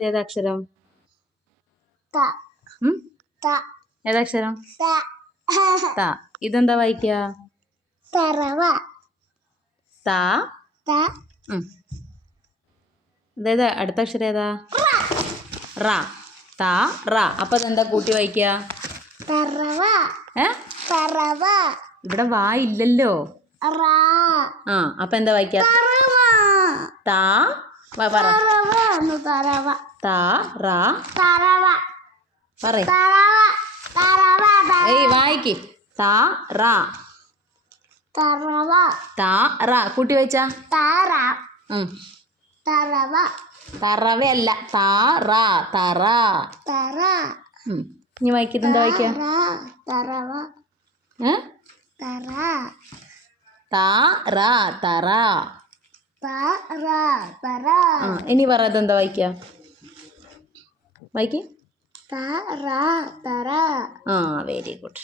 ഏതാക്ഷരം? ത ഉം? ത ഏതാക്ഷരം? ത ത. ഇതെന്താ വായിക്കുക? തറവ ത. ത ഉം. അതായത് അടുത്ത അക്ഷരം ഏതാ? റ. ത റ. അപ്പൊ അതെന്താ കൂട്ടി വായിക്കുക? തറവ ഏ തറവ ഇവിടെ വാ ഇല്ലല്ലോ. റ ആ അപ്പൊ എന്താ വായിക്കുക? തറവ ത. പറ. തറവ തറവ ത റ. തറവ പറയ്. തറവ തറവ ഏയ് വായിക്ക്. ത റ. തറവ ത റ. കൂട്ടി വായിച്ചാ? തറ ഉം. തറവ തറവയല്ല. താറ. തറ. തറ ഉം. ഇനി വായിക്കുന്നത് എന്താ വായിക്കുക? തറവ ഏ തറ താറ. തറ. തറ തറ ആ ഇനി പറ ഇതെന്താ വായിക്കുക? വായിക്ക്. തറ തറ ആ വെരി ഗുഡ്.